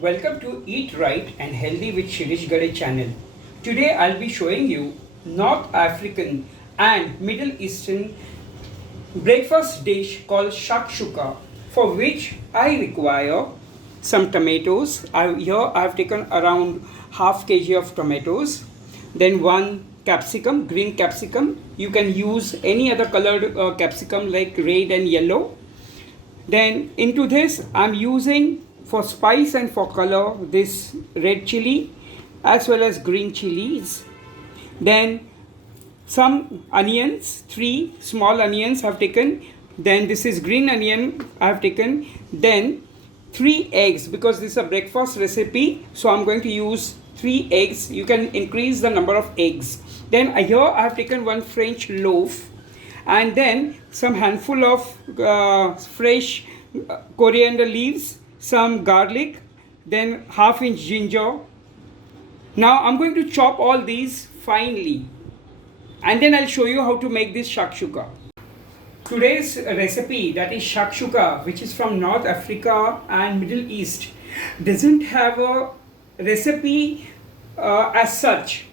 Welcome to Eat Right and Healthy with Shirish Gade channel. Today I'll be showing you North African and Middle Eastern breakfast dish called Shakshuka, for which I require some tomatoes. Here I've taken around half kg of tomatoes, then one capsicum, green capsicum. You can use any other colored capsicum like red and yellow. Then into this I'm using for spice and for color this red chili as well as green chilies. Then some onions, 3 small onions have taken. Then this is green onion I have taken. Then 3 eggs, because this is a breakfast recipe, so I'm going to use 3 eggs. You can increase the number of eggs. Then here I have taken 1 French loaf, and then some handful of fresh coriander leaves, some garlic, then half-inch ginger. Now I'm going to chop all these finely, and then I'll show you how to make this shakshuka. Today's recipe, that is shakshuka, which is from North Africa and Middle East, doesn't have a recipe as such.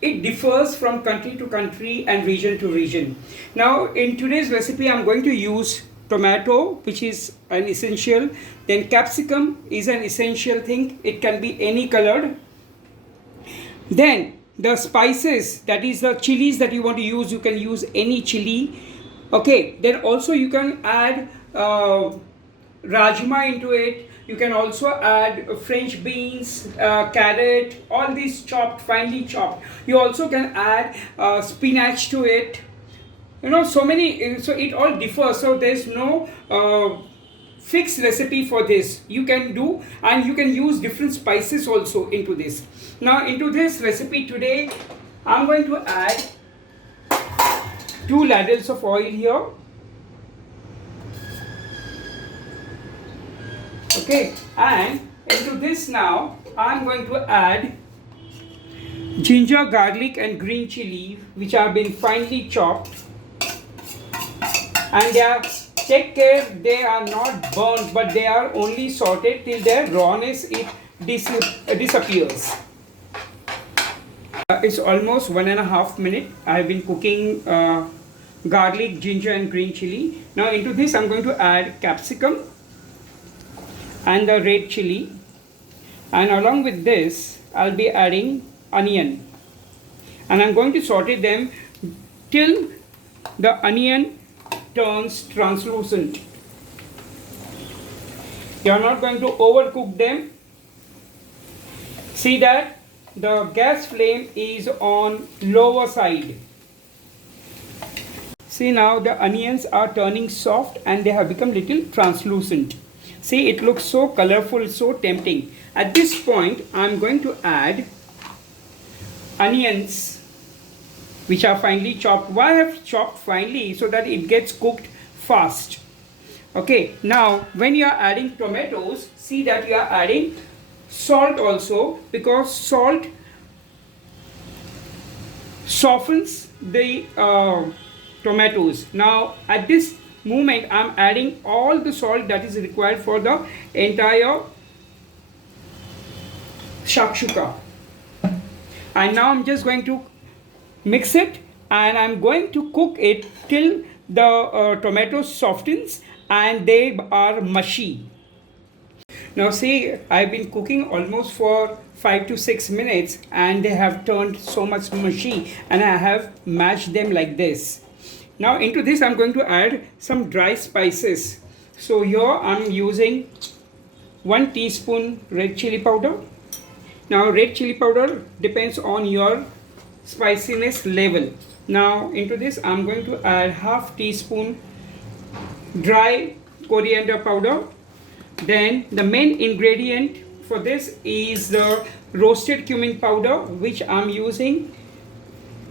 It differs from country to country and region to region. Now in today's recipe I'm going to use tomato, which is an essential. Then capsicum is an essential thing. It can be any colored. Then the spices, that is the chilies that you want to use, you can use any chili. Okay, then also you can add rajma into it. You can also add French beans, carrot, all these chopped, finely chopped. You also can add spinach to it. You know, so many, so it all differs. So there's no fixed recipe for this. You can do, and you can use different spices also into this. Now into this recipe today, I'm going to add 2 ladles of oil here. Okay, and into this now I'm going to add ginger, garlic and green chili, which have been finely chopped, and they are, take care they are not burnt, but they are only sauteed till their rawness disappears. It's almost 1.5 minutes I have been cooking garlic, ginger and green chili. Now into this I'm going to add capsicum and the red chili, and along with this I'll be adding onion, and I'm going to saute them till the onion turns translucent. You are not going to overcook them. See that the gas flame is on lower side. See, now the onions are turning soft and they have become little translucent. See, it looks so colorful, so tempting. At this point I'm going to add onions which are finely chopped. Why I have chopped finely? So that it gets cooked fast. Okay, now when you are adding tomatoes, see that you are adding salt also, because salt softens the tomatoes. Now at this moment I'm adding all the salt that is required for the entire shakshuka, and now I'm just going to mix it, and I'm going to cook it till the tomato softens and they are mushy. Now see, I've been cooking almost for 5 to 6 minutes and they have turned so much mushy, and I have mashed them like this. Now into this I'm going to add some dry spices. So here I'm using 1 teaspoon red chili powder. Now red chili powder depends on your spiciness level. Now into this I'm going to add half teaspoon dry coriander powder. Then the main ingredient for this is the roasted cumin powder, which I'm using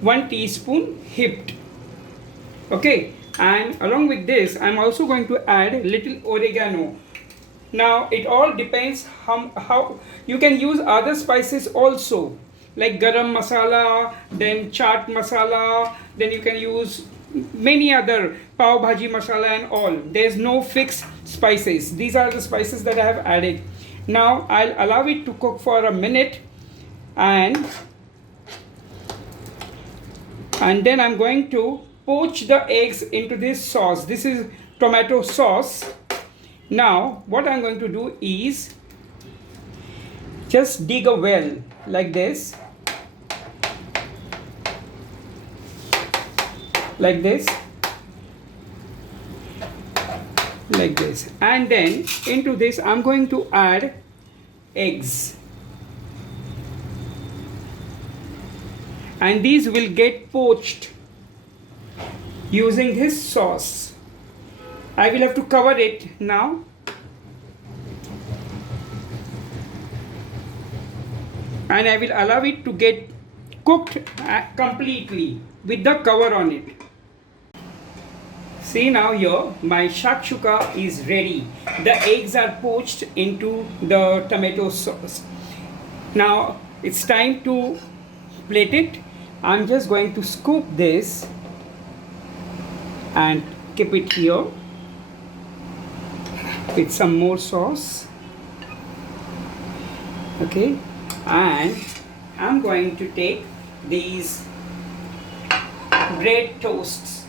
1 teaspoon heaped. Okay, and along with this I'm also going to add little oregano. Now it all depends how you can use other spices also, like garam masala, then chaat masala, then you can use many other pav bhaji masala and all. There's no fixed spices. These are the spices that I have added. Now I'll allow it to cook for a minute, and then I'm going to poach the eggs into this sauce. This is tomato sauce. Now what I'm going to do is just dig a well like this, like this, like this, and then into this I'm going to add eggs, and these will get poached using this sauce. I will have to cover it now, and I will allow it to get cooked completely with the cover on it. See, now here my shakshuka is ready. The eggs are poached into the tomato sauce. Now it's time to plate it. I'm just going to scoop this and keep it here with some more sauce. Okay, and I'm going to take these bread toasts,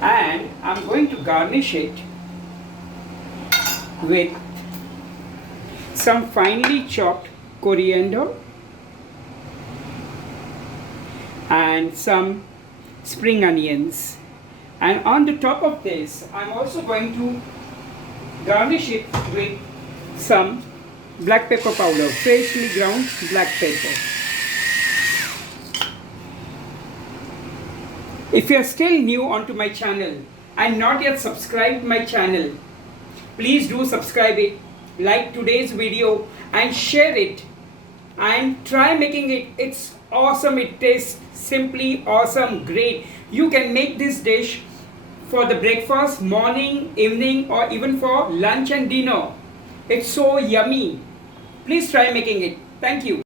and I'm going to garnish it with some finely chopped coriander and some spring onions. And on the top of this, I'm also going to garnish it with some black pepper powder, freshly ground black pepper. If you are still new onto my channel and not yet subscribed my channel, please do subscribe it, like today's video and share it, and try making it. It's awesome. It tastes simply awesome, great. You can make this dish for the breakfast, morning, evening, or even for lunch and dinner. It's so yummy. Please try making it. Thank you.